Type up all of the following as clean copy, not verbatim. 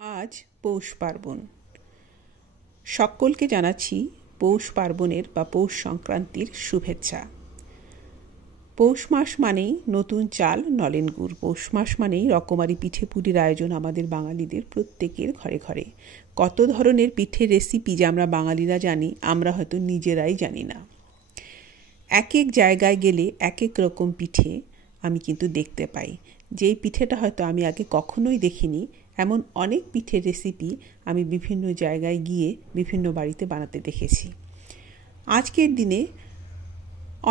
আজ পৌষ পার্বণ। সকলকে জানাচ্ছি পৌষ পার্বণের বা পৌষ সংক্রান্তির শুভেচ্ছা। পৌষ মাস মানেই নতুন চাল, নলেন গুড়। পৌষ মাস মানেই রকমারি পিঠে পুলির আয়োজন আমাদের বাঙালিদের প্রত্যেকের ঘরে ঘরে। কত ধরনের পিঠের রেসিপি যে আমরা বাঙালিরা জানি, আমরা হয়তো নিজেরাই জানি না। এক এক জায়গায় গেলে এক এক রকম পিঠে আমি কিন্তু দেখতে পাই। যেই পিঠেটা হয়তো আমি আগে কখনোই দেখিনি, এমন অনেক পিঠের রেসিপি আমি বিভিন্ন জায়গায় গিয়ে বিভিন্ন বাড়িতে বানাতে দেখেছি। আজকের দিনে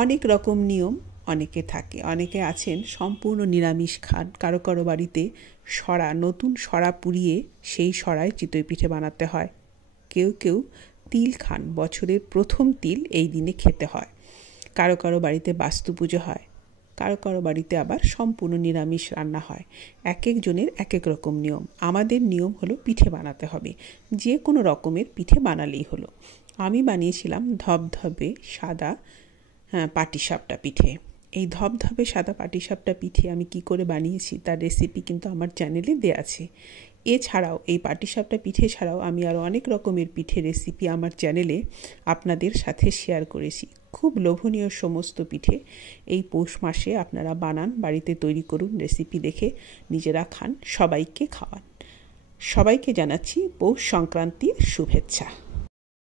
অনেক রকম নিয়ম অনেকে থাকে। অনেকে আছেন সম্পূর্ণ নিরামিষ খান। কারো কারো বাড়িতে নতুন সরা পুড়িয়ে সেই সরায় চিতই পিঠে বানাতে হয়। কেউ কেউ তিল খান, বছরের প্রথম তিল এই দিনে খেতে হয়। কারো কারো বাড়িতে বাস্তু পুজো হয়, কারো কারো বাড়িতে আবার সম্পূর্ণ নিরামিষ রান্না হয়। এক একজনের এক এক রকম নিয়ম। আমাদের নিয়ম হলো পিঠে বানাতে হবে, যে কোনো রকমের পিঠে বানালেই হলো। আমি বানিয়েছিলাম ধবধবে সাদা পাটিসাপটা পিঠে। এই ধবধবে সাদা পাটিসাপটা পিঠে আমি কি করে বানিয়েছি তার রেসিপি কিন্তু আমার চ্যানেলে দেয়া আছে। এছাড়াও এই পাটিসাপটা পিঠে ছাড়াও আমি আরও অনেক রকমের পিঠে রেসিপি আমার চ্যানেলে আপনাদের সাথে শেয়ার করেছি। খুব লোভনীয় সমস্ত পিঠে এই পৌষ মাসে আপনারা বানান, বাড়িতে তৈরি করুন, রেসিপি দেখে নিজেরা খান, সবাইকে খাওয়ান। সবাইকে জানাচ্ছি পৌষ সংক্রান্তির শুভেচ্ছা।